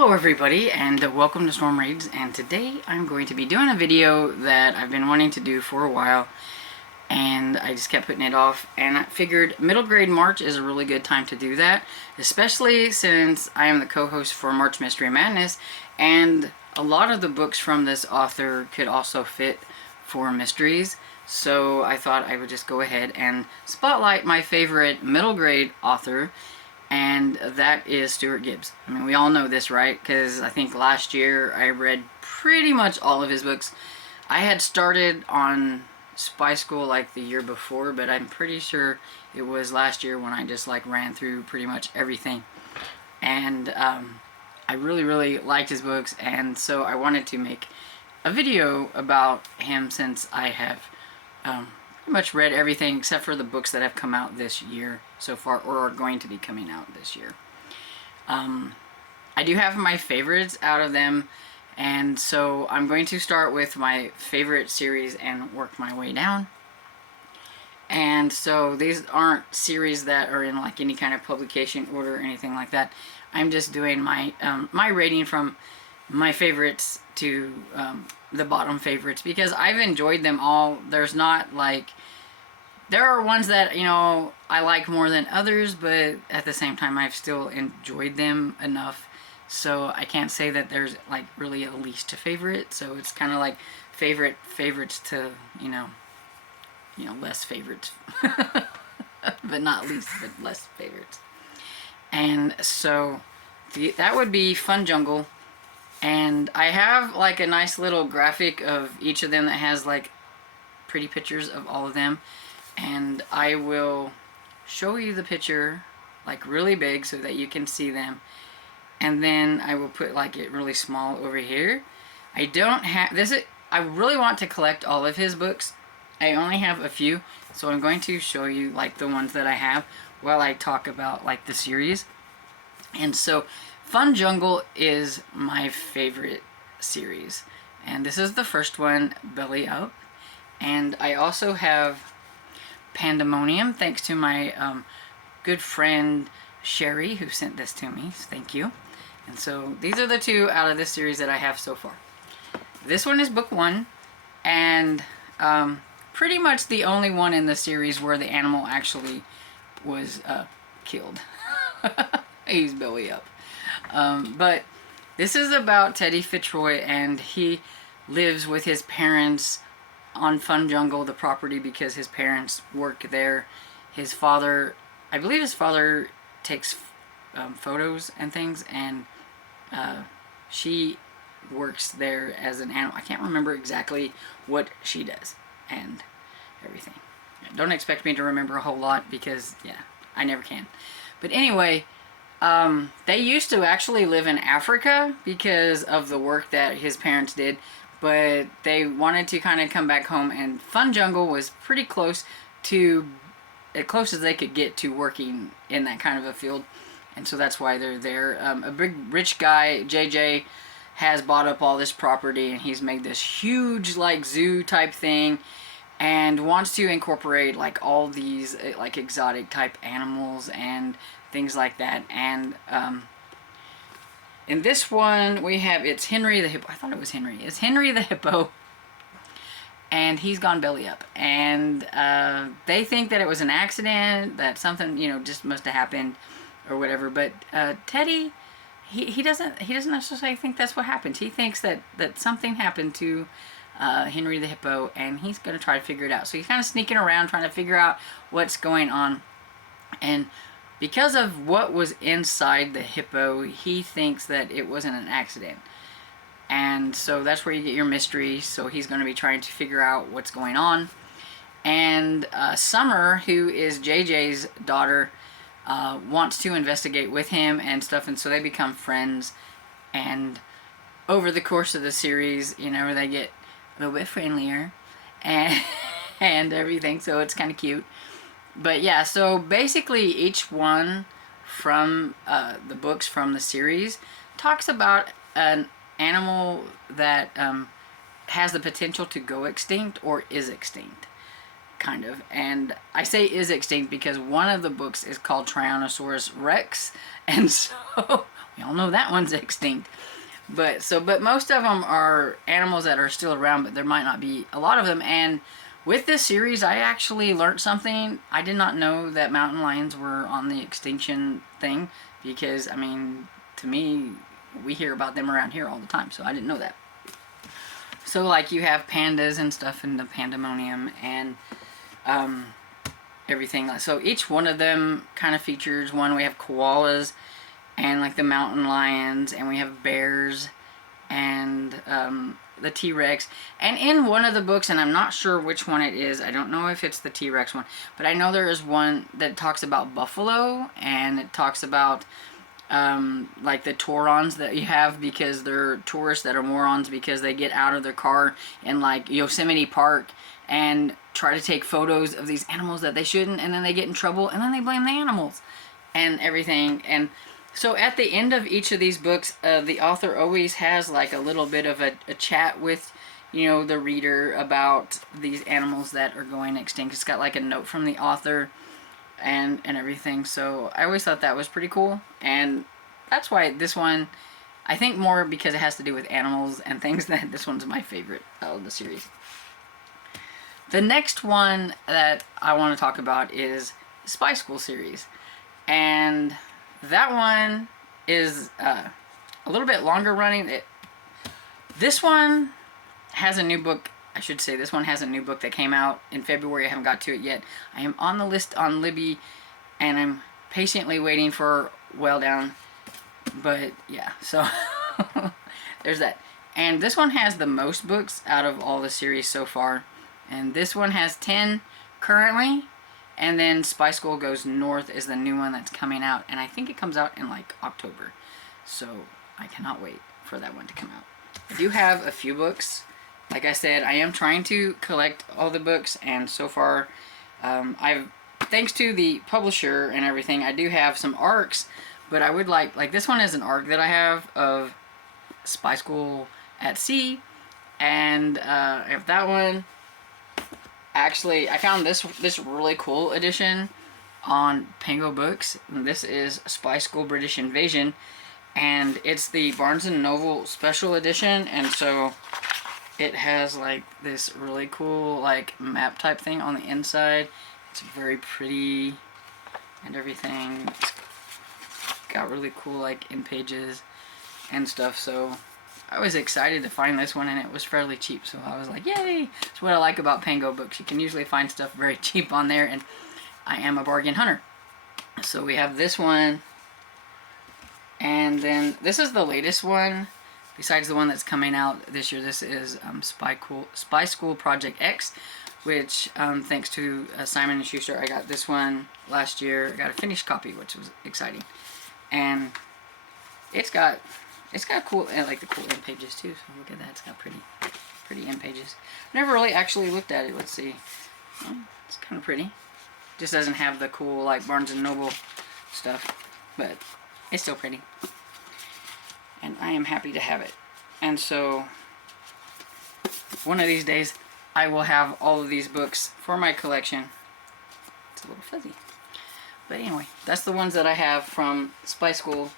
Hello everybody, and welcome to Storm Raids, and today I'm going to be doing a video that I've been wanting to do for a while, and I just kept putting it off, and I figured middle grade March is a really good time to do that, especially since I am the co-host for March Mystery Madness, and a lot of the books from this author could also fit for mysteries, so I thought I would just go ahead and spotlight my favorite middle grade author, and that is Stuart Gibbs. I mean, we all know this, right? Because I think last year I read pretty much all of his books. I had started on Spy School like the year before, but I'm pretty sure it was last year when I just like ran through pretty much everything. And I really liked his books, and so I wanted to make a video about him since I have pretty much read everything except for the books that have come out this year so far, or are going to be coming out this year. I do have my favorites out of them, and so I'm going to start with my favorite series and work my way down. And so these aren't series that are in like any kind of publication order or anything like that. I'm just doing my my rating from my favorites to the bottom favorites, because I've enjoyed them all. There's not like, there are ones that, you know, I like more than others, but at the same time I've still enjoyed them enough, so I can't say that there's like really a least favorite. So it's kind of like favorites to, you know, less favorites. But not least, but less favorites. And so that would be Fun Jungle. And I have like a nice little graphic of each of them that has like pretty pictures of all of them. And I will show you the picture like really big so that you can see them. And then I will put like it really small over here. I don't have this. I really want to collect all of his books. I only have a few, so I'm going to show you like the ones that I have while I talk about like the series. And so Fun Jungle is my favorite series, and this is the first one, Belly Up. And I also have Pandemonium, thanks to my good friend Sherry, who sent this to me. Thank you. And so these are the two out of this series that I have so far. This one is book one, and pretty much the only one in the series where the animal actually was killed. He's Belly Up. But this is about Teddy Fitzroy, and he lives with his parents on Fun Jungle, the property, because his parents work there. His father, I believe his father takes photos and things, and she works there as an animal. I can't remember exactly what she does and everything. Don't expect me to remember a whole lot, because yeah, I never can. But anyway, they used to actually live in Africa because of the work that his parents did, but they wanted to kind of come back home, and Fun Jungle was pretty close to, as close as they could get to working in that kind of a field, and so that's why they're there. A big rich guy, JJ, has bought up all this property, and he's made this huge like zoo type thing, and wants to incorporate like all these like exotic type animals and things like that. And in this one we have, it's Henry the Hippo. I thought it was Henry. It's Henry the Hippo, and he's gone belly up, and they think that it was an accident, that something, you know, just must have happened or whatever. But Teddy, he doesn't necessarily think that's what happened. He thinks that something happened to Henry the Hippo, and he's going to try to figure it out. So he's kind of sneaking around trying to figure out what's going on. And because of what was inside the hippo, he thinks that it wasn't an accident. And so that's where you get your mystery. So he's going to be trying to figure out what's going on. And Summer, who is JJ's daughter, wants to investigate with him and stuff. And so they become friends. And over the course of the series, you know, they get a little bit friendlier and everything. So it's kind of cute. But yeah, so basically each one from the books from the series talks about an animal that has the potential to go extinct or is extinct, kind of. And I say is extinct because one of the books is called Tyrannosaurus Rex, and so We all know that one's extinct. But most of them are animals that are still around, but there might not be a lot of them. And with this series, I actually learned something. I did not know that mountain lions were on the extinction thing, because, I mean, to me, we hear about them around here all the time, so I didn't know that. So, like, you have pandas and stuff in the pandemonium, and everything. So each one of them kind of features one. We have koalas, and like the mountain lions, and we have bears, and the T-Rex. And in one of the books, and I'm not sure which one it is, I don't know if it's the T-Rex one, but I know there is one that talks about buffalo, and it talks about like the Taurons that you have, because they're tourists that are morons, because they get out of their car in like Yosemite Park and try to take photos of these animals that they shouldn't, and then they get in trouble, and then they blame the animals and everything. And so at the end of each of these books, the author always has like a little bit of a chat with, you know, the reader about these animals that are going extinct. It's got like a note from the author and everything. So I always thought that was pretty cool. And that's why this one, I think more because it has to do with animals and things, that this one's my favorite of the series. The next one that I want to talk about is the Spy School series. And that one is a little bit longer running. This one has a new book. I should say this one has a new book that came out in February. I haven't got to it yet. I am on the list on Libby, and I'm patiently waiting for Well Down. But yeah, so there's that. And this one has the most books out of all the series so far. And this one has 10 currently. And then Spy School Goes North is the new one that's coming out. And I think it comes out in like October. So I cannot wait for that one to come out. I do have a few books. Like I said, I am trying to collect all the books. And so far, thanks to the publisher and everything, I do have some arcs. But I would like this one is an arc that I have of Spy School at Sea. And if that one... Actually, I found this really cool edition on Pango Books. And this is Spy School British Invasion, and it's the Barnes & Noble special edition. And so it has like this really cool like map type thing on the inside. It's very pretty and everything. It's got really cool like in pages and stuff. So I was excited to find this one, and it was fairly cheap, so I was like, yay! That's what I like about Pango Books. You can usually find stuff very cheap on there, and I am a bargain hunter. So we have this one, and then this is the latest one, besides the one that's coming out this year. This is Spy School Project X, which, thanks to Simon & Schuster, I got this one last year. I got a finished copy, which was exciting. And it's got cool, like the cool end pages too. So look at that, it's got pretty end pages. Never really actually looked at it. Let's see. Well, it's kind of pretty. Just doesn't have the cool like Barnes & Noble stuff, but it's still pretty. And I am happy to have it. And so one of these days I will have all of these books for my collection. It's a little fuzzy. But anyway, that's the ones that I have from Spy School.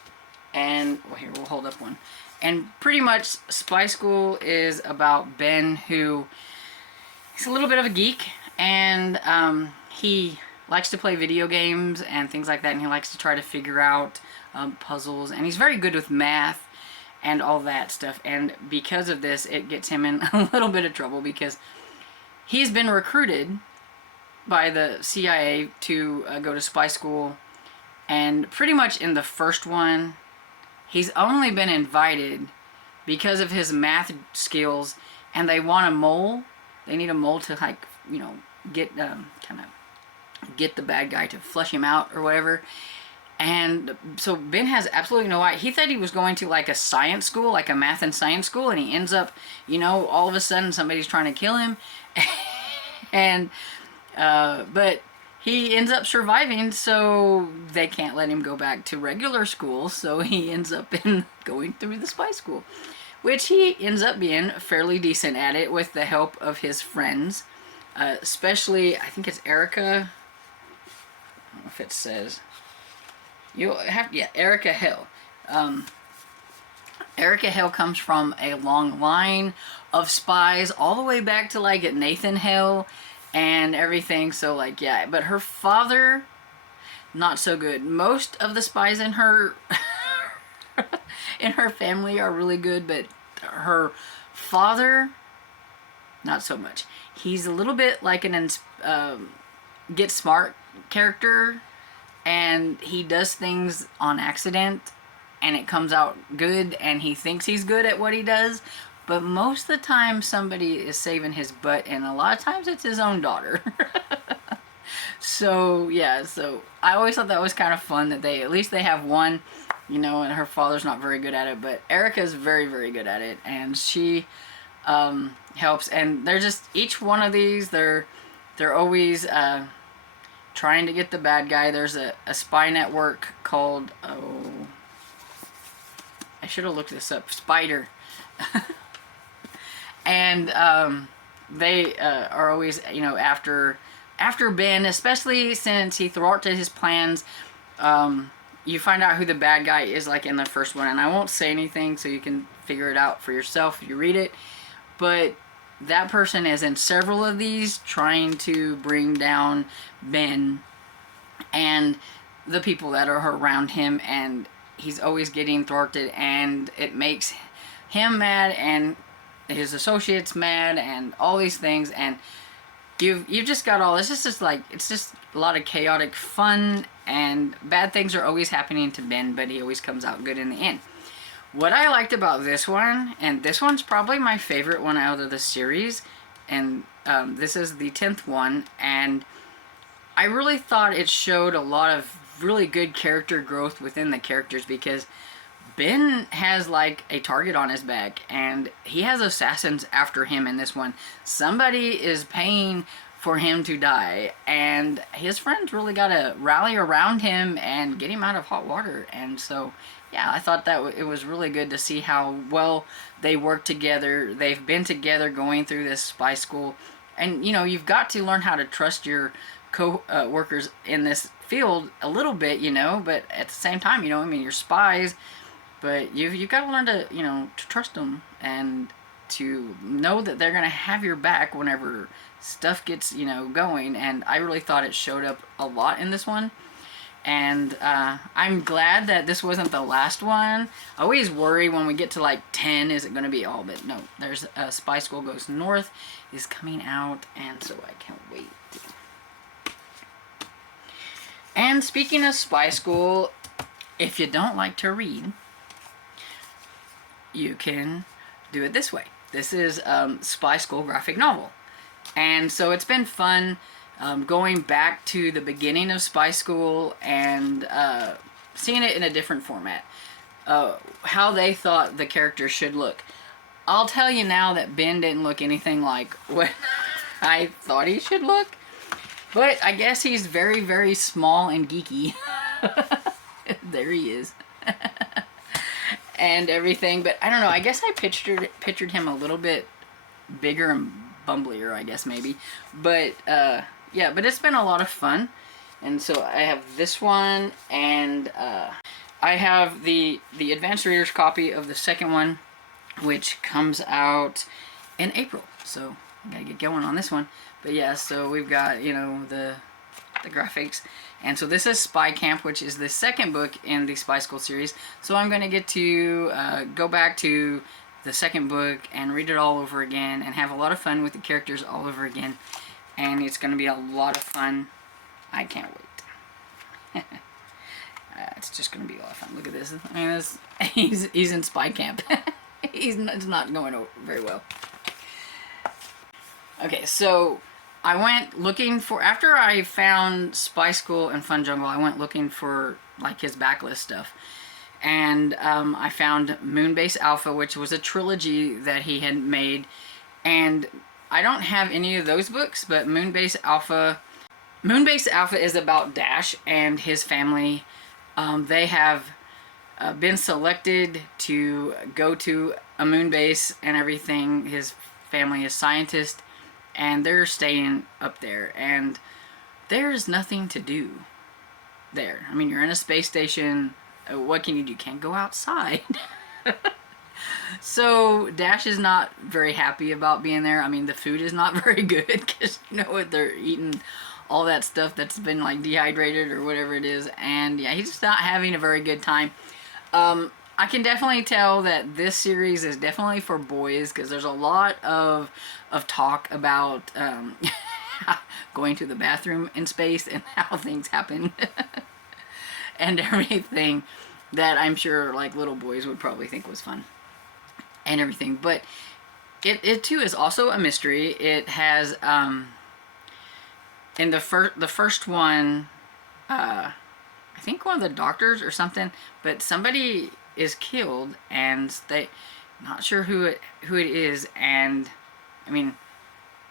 And, well, here, we'll hold up one. And pretty much, Spy School is about Ben, who he's a little bit of a geek, and he likes to play video games and things like that, and he likes to try to figure out puzzles, and he's very good with math and all that stuff. And because of this, it gets him in a little bit of trouble, because he's been recruited by the CIA to go to Spy School, and pretty much in the first one, he's only been invited because of his math skills, and they want a mole. They need a mole to, like, you know, get kind of get the bad guy to flush him out or whatever. And so Ben has absolutely no idea. He thought he was going to like a science school, like a math and science school, and he ends up, you know, all of a sudden somebody's trying to kill him, and but he ends up surviving, so they can't let him go back to regular school, so he ends up going through the spy school, which he ends up being fairly decent at it with the help of his friends, especially, I think it's Erica. I don't know if it says. You'll have, yeah, Erica Hill. Erica Hale comes from a long line of spies all the way back to like Nathan Hale and everything. So like, yeah, but her father, not so good. Most of the spies in her in her family are really good, but her father, not so much. He's a little bit like an get smart character, and he does things on accident and it comes out good, and he thinks he's good at what he does, but most of the time somebody is saving his butt, and a lot of times it's his own daughter. So yeah, so I always thought that was kind of fun that they, at least they have one, you know, and her father's not very good at it, but Erica's very, very good at it, and she helps. And they're just, each one of these, they're always trying to get the bad guy. There's a spy network called, oh, I should have looked this up, Spider. And they are always, you know, after Ben, especially since he thwarted his plans. You find out who the bad guy is, like in the first one, and I won't say anything so you can figure it out for yourself if you read it. But that person is in several of these, trying to bring down Ben and the people that are around him, and he's always getting thwarted, and it makes him mad and his associates mad and all these things, and you've just got all this. It's just like, it's just a lot of chaotic fun, and bad things are always happening to Ben, but he always comes out good in the end. What I liked about this one, and this one's probably my favorite one out of the series, and this is the 10th one, and I really thought it showed a lot of really good character growth within the characters, because Ben has like a target on his back, and he has assassins after him in this one. Somebody is paying for him to die, and his friends really got to rally around him and get him out of hot water. And so, yeah, I thought that it was really good to see how well they work together. They've been together going through this spy school, and you know, you've got to learn how to trust your co-workers in this field a little bit, you know, but at the same time, you know, I mean, you're spies, but you've got to learn to, you know, to trust them, and to know that they're going to have your back whenever stuff gets, you know, going. And I really thought it showed up a lot in this one. And I'm glad that this wasn't the last one. I always worry when we get to like 10, is it going to be all? But no, there's Spy School Goes North is coming out, and so I can't wait. And speaking of Spy School, if you don't like to read, you can do it this way. This is Spy School graphic novel. And so it's been fun going back to the beginning of Spy School and seeing it in a different format. How they thought the characters should look. I'll tell you now that Ben didn't look anything like what I thought he should look. But I guess he's very, very small and geeky. There he is. And everything, but I don't know, I guess I pictured him a little bit bigger and bumblier, I guess, maybe. But yeah, but it's been a lot of fun. And so I have this one, and I have the advanced reader's copy of the second one, which comes out in April. So I gotta get going on this one. But yeah, so we've got, you know, the graphics. And so this is Spy Camp, which is the second book in the Spy School series. So I'm going to get to go back to the second book and read it all over again and have a lot of fun with the characters all over again. And it's going to be a lot of fun. I can't wait. It's just going to be a lot of fun. Look at this. I mean, he's in Spy Camp. It's not going very well. Okay, so I went looking for, after I found Spy School and Fun Jungle, I went looking for like his backlist stuff. And I found Moonbase Alpha, which was a trilogy that he had made. And I don't have any of those books, but Moonbase Alpha is about Dash and his family. They have been selected to go to a moon base and everything. His family is scientists, and they're staying up there, and there's nothing to do there. I mean, you're in a space station, what can you do? Can't go outside. So Dash is not very happy about being there. I mean, the food is not very good because you know what, they're eating all that stuff that's been like dehydrated or whatever it is, and yeah, he's just not having a very good time. I can definitely tell that this series is definitely for boys because there's a lot of talk about going to the bathroom in space and how things happen and everything that I'm sure like little boys would probably think was fun and everything. But it too is also a mystery. It has in the first one, I think one of the doctors or something, but somebody is killed and they not sure who it is, and I mean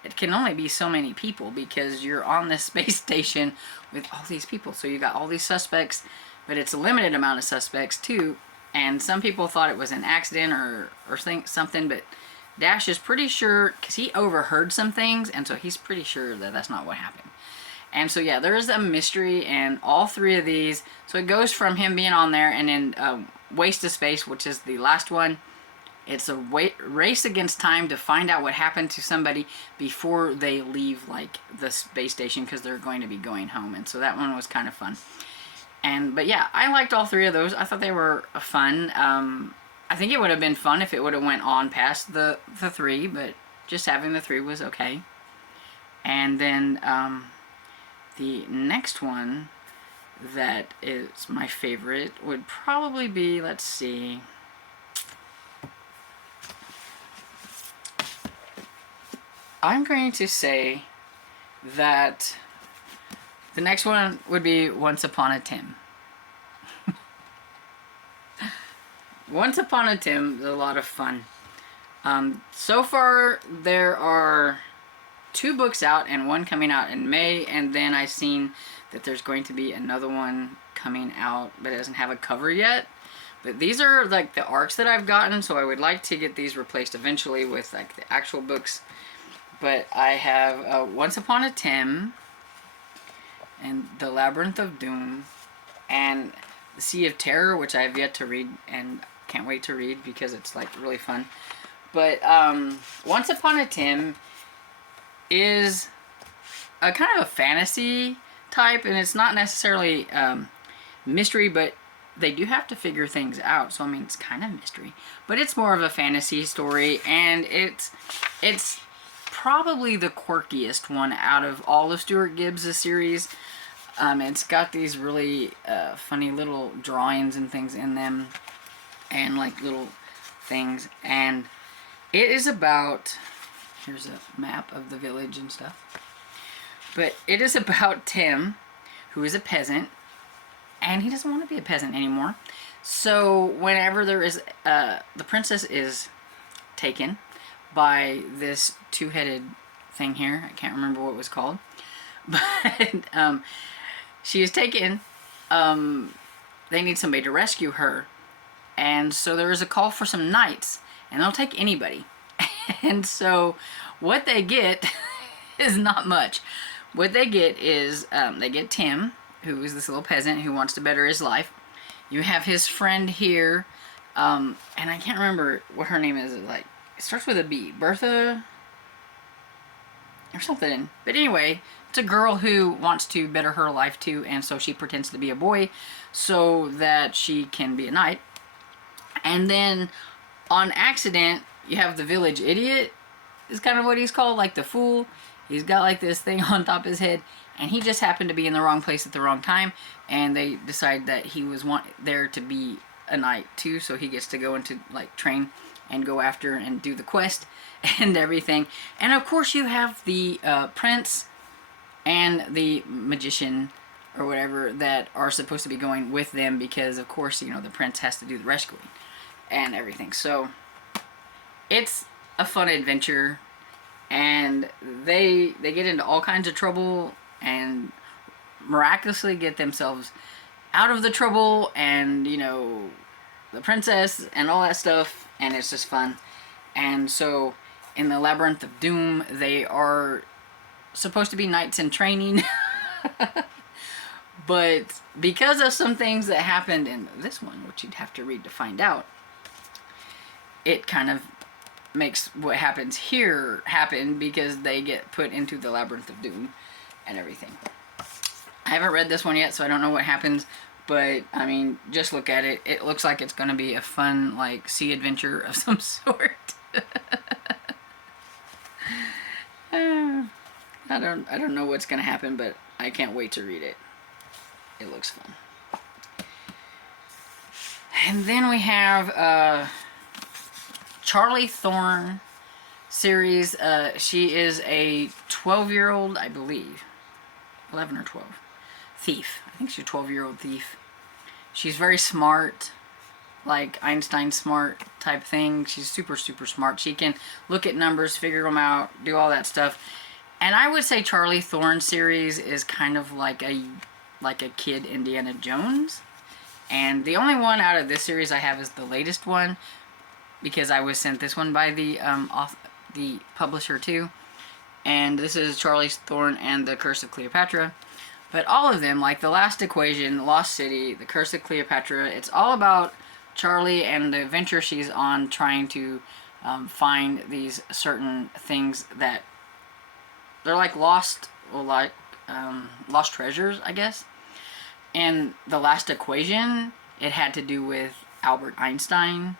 it can only be so many people because you're on this space station with all these people, so you got all these suspects, but it's a limited amount of suspects too, and some people thought it was an accident or think something, but Dash is pretty sure because he overheard some things, and so he's pretty sure that that's not what happened. And so yeah, there is a mystery in all three of these. So it goes from him being on there, and in Waste of Space, which is the last one, it's a race against time to find out what happened to somebody before they leave like the space station because they're going to be going home. And so that one was kind of fun. But yeah, I liked all three of those. I thought they were fun. I think it would have been fun if it would have went on past the three, but just having the three was okay. And then the next one that is my favorite would probably be, let's see, I'm going to say that the next one would be Once Upon a Tim. Once Upon a Tim is a lot of fun. So far there are 2 books out and one coming out in May, and then I've seen that there's going to be another one coming out, but it doesn't have a cover yet. But these are like the arcs that I've gotten, so I would like to get these replaced eventually with like the actual books. But I have Once Upon a Tim and The Labyrinth of Doom and The Sea of Terror, which I have yet to read and can't wait to read because it's like really fun. But Once Upon a Tim is a kind of a fantasy type, and it's not necessarily mystery, but they do have to figure things out, so I mean it's kind of mystery, but it's more of a fantasy story, and it's probably the quirkiest one out of all of Stuart Gibbs' series. It's got these really funny little drawings and things in them, and like little things, and it is about, here's a map of the village and stuff, but it is about Tim, who is a peasant, and he doesn't want to be a peasant anymore. So whenever there is the princess is taken by this 2-headed thing here, I can't remember what it was called, but she is taken. They need somebody to rescue her, and so there is a call for some knights, and they'll take anybody. And so what they get is not much. What they get is they get Tim, who is this little peasant who wants to better his life. You have his friend here, and I can't remember what her name is. Like, it starts with a B, Bertha or something. But anyway, it's a girl who wants to better her life too, and so she pretends to be a boy so that she can be a knight. And then on accident, you have the village idiot, is kind of what he's called, like the fool. He's got like this thing on top of his head, and he just happened to be in the wrong place at the wrong time, and they decide that he was there to be a knight too, so he gets to go into like train and go after and do the quest and everything. And of course you have the prince and the magician or whatever that are supposed to be going with them, because of course, you know, the prince has to do the rescuing and everything. So it's a fun adventure, and they get into all kinds of trouble and miraculously get themselves out of the trouble, and you know, the princess and all that stuff, and it's just fun. And so in the Labyrinth of Doom, they are supposed to be knights in training But because of some things that happened in this one, which you'd have to read to find out, it kind of makes what happens here happen because they get put into the Labyrinth of Doom and everything. I haven't read this one yet, so I don't know what happens, but I mean, just look at it. It looks like it's going to be a fun, like, sea adventure of some sort. I don't know what's going to happen, but I can't wait to read it. It looks fun. And then we have Charlie Thorne series. She is a 12-year-old, I believe, 11 or 12, thief. I think she's a 12-year-old thief. She's very smart, like Einstein smart type thing. She's super, super smart. She can look at numbers, figure them out, do all that stuff. And I would say Charlie Thorne series is kind of like a kid Indiana Jones. And the only one out of this series I have is the latest one, because I was sent this one by the publisher too. And this is Charlie Thorne and the Curse of Cleopatra. But all of them, like The Last Equation, Lost City, The Curse of Cleopatra, it's all about Charlie and the adventure she's on trying to find these certain things that they're like lost treasures, I guess. And The Last Equation, it had to do with Albert Einstein.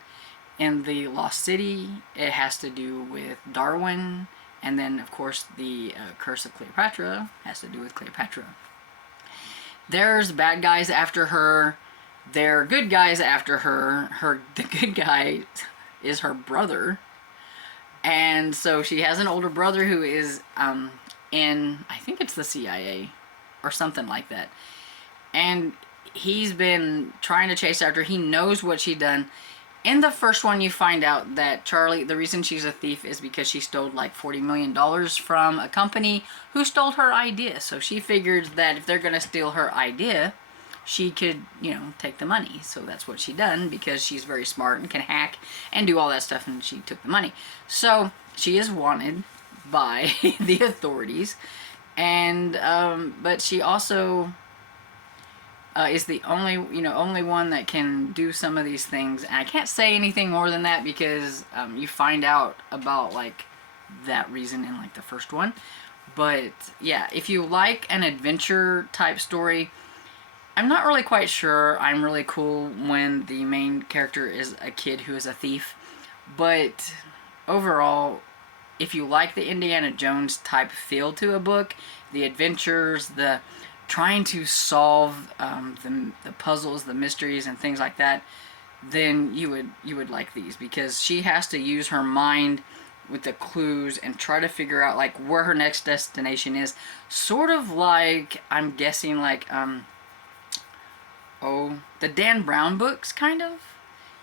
In the Lost City, it has to do with Darwin. And then, of course, the Curse of Cleopatra has to do with Cleopatra. There's bad guys after her. There are good guys after her. The good guy is her brother. And so she has an older brother who is in, I think it's the CIA or something like that. And he's been trying to chase after her. He knows what she's done. In the first one, you find out that Charlie, the reason she's a thief is because she stole like $40 million from a company who stole her idea. So she figured that if they're going to steal her idea, she could, take the money. So that's what she done, because she's very smart and can hack and do all that stuff, and she took the money. So she is wanted by the authorities, and but she also is the only one that can do some of these things. And I can't say anything more than that because you find out about like that reason in like the first one. But yeah, if you like an adventure type story, I'm not really quite sure. I'm really cool when the main character is a kid who is a thief. But overall, if you like the Indiana Jones type feel to a book, the adventures, the trying to solve the puzzles, the mysteries, and things like that, then you would like these, because she has to use her mind with the clues and try to figure out like where her next destination is. Sort of like, I'm guessing like the Dan Brown books, kind of.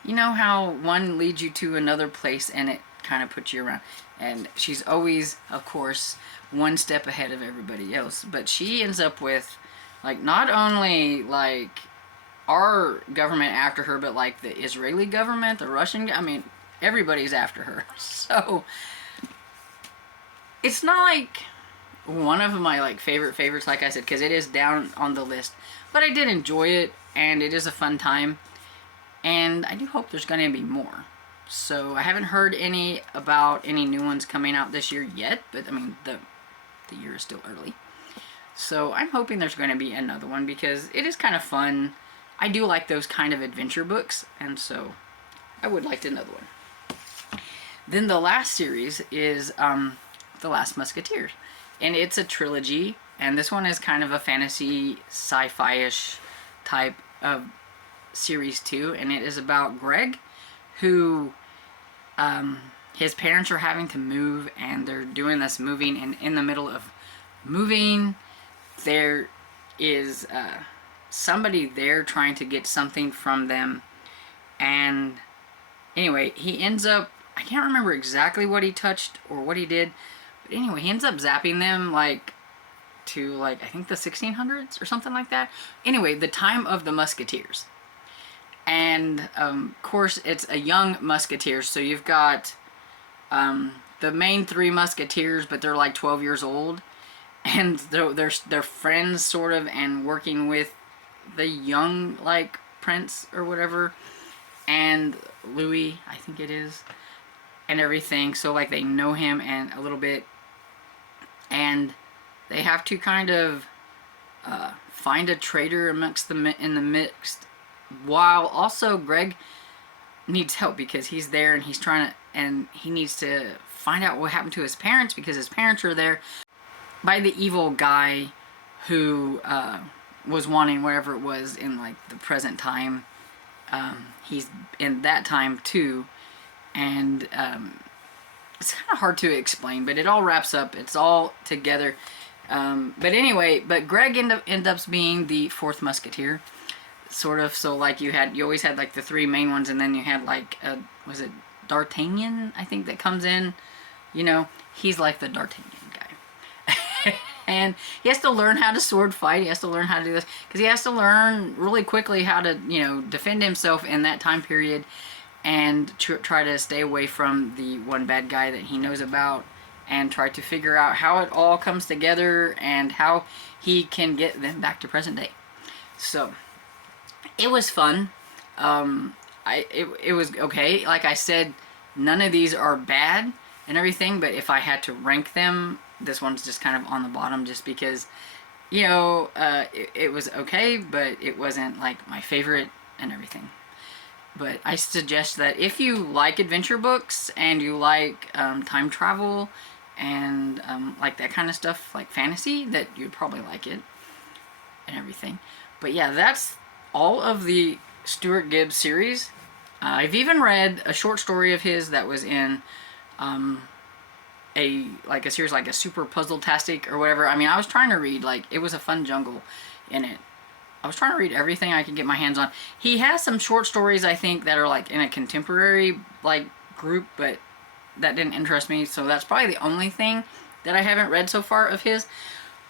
You know how one leads you to another place and it kind of puts you around. And she's always, of course, one step ahead of everybody else. But she ends up with, like, not only, like, our government after her, but, like, the Israeli government, the Russian, I mean, everybody's after her. So, it's not, like, one of my, like, favorites, like I said, because it is down on the list. But I did enjoy it, and it is a fun time. And I do hope there's going to be more. So, I haven't heard about any new ones coming out this year yet, but, I mean, the year is still early. So, I'm hoping there's going to be another one, because it is kind of fun. I do like those kind of adventure books, and so I would like another one. Then the last series is The Last Musketeers, and it's a trilogy, and this one is kind of a fantasy, sci-fi-ish type of series too, and it is about Greg, who his parents are having to move, and they're doing this moving, and in the middle of moving, there is somebody there trying to get something from them. And anyway, he ends up, I can't remember exactly what he touched or what he did, but anyway, he ends up zapping them like to, like, I think the 1600s or something like that. Anyway, the time of the Musketeers. And of course it's a young Musketeer, so you've got the main three Musketeers, but they're like 12 years old. and they're friends sort of, and working with the young like prince or whatever, and Louis, I think it is, and everything. So like they know him and a little bit, and they have to kind of find a traitor amongst the in the mix, while also Greg needs help because he's there and he's trying to, and he needs to find out what happened to his parents because his parents are there by the evil guy who was wanting whatever it was in like the present time. He's in that time too, and it's kind of hard to explain, but it all wraps up. It's all together. But anyway, but Greg ends up being the fourth musketeer, sort of. So like you always had like the three main ones, and then you had like was it D'Artagnan, I think, that comes in. You know, he's like the D'Artagnan guy. And he has to learn how to sword fight. He has to learn how to do this because he has to learn really quickly how to, you know, defend himself in that time period, and try to stay away from the one bad guy that he knows about, and try to figure out how it all comes together and how he can get them back to present day. So it was fun. It was okay. Like I said, none of these are bad and everything, but if I had to rank them, this one's just kind of on the bottom, just because, you know, it was okay, but it wasn't like my favorite and everything. But I suggest that if you like adventure books and you like time travel and like that kind of stuff, like fantasy, that you'd probably like it and everything. But yeah, that's all of the Stuart Gibbs series. I've even read a short story of his that was in a series like a Super Puzzle-tastic or whatever. I mean, I was trying to read, like, it was a fun jungle in it. I was trying to read everything I could get my hands on. He has some short stories, I think, that are like in a contemporary like group, but that didn't interest me, so that's probably the only thing that I haven't read so far of his.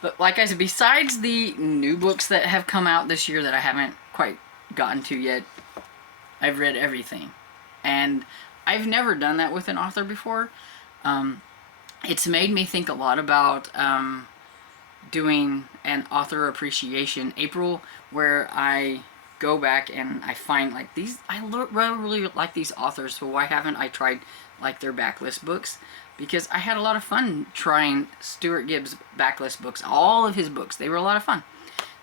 But like I said, besides the new books that have come out this year that I haven't quite gotten to yet, I've read everything. And I've never done that with an author before. It's made me think a lot about doing an author appreciation April, where I go back and I find like these, I really like these authors, so why haven't I tried like their backlist books? Because I had a lot of fun trying Stuart Gibbs' backlist books, all of his books. They were a lot of fun.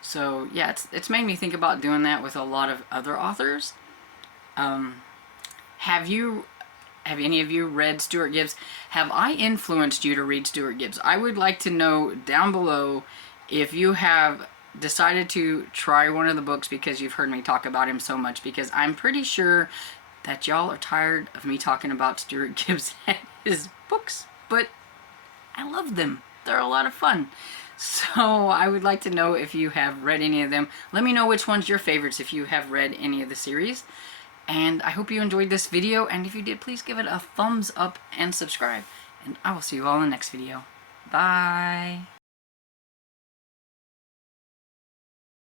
So yeah, it's made me think about doing that with a lot of other authors. Have any of you read Stuart Gibbs? Have I influenced you to read Stuart Gibbs? I would like to know down below if you have decided to try one of the books because you've heard me talk about him so much, because I'm pretty sure that y'all are tired of me talking about Stuart Gibbs and his books, but I love them. They're a lot of fun. So I would like to know if you have read any of them. Let me know which one's your favorites if you have read any of the series. And I hope you enjoyed this video, and if you did, please give it a thumbs up and subscribe. And I will see you all in the next video. Bye!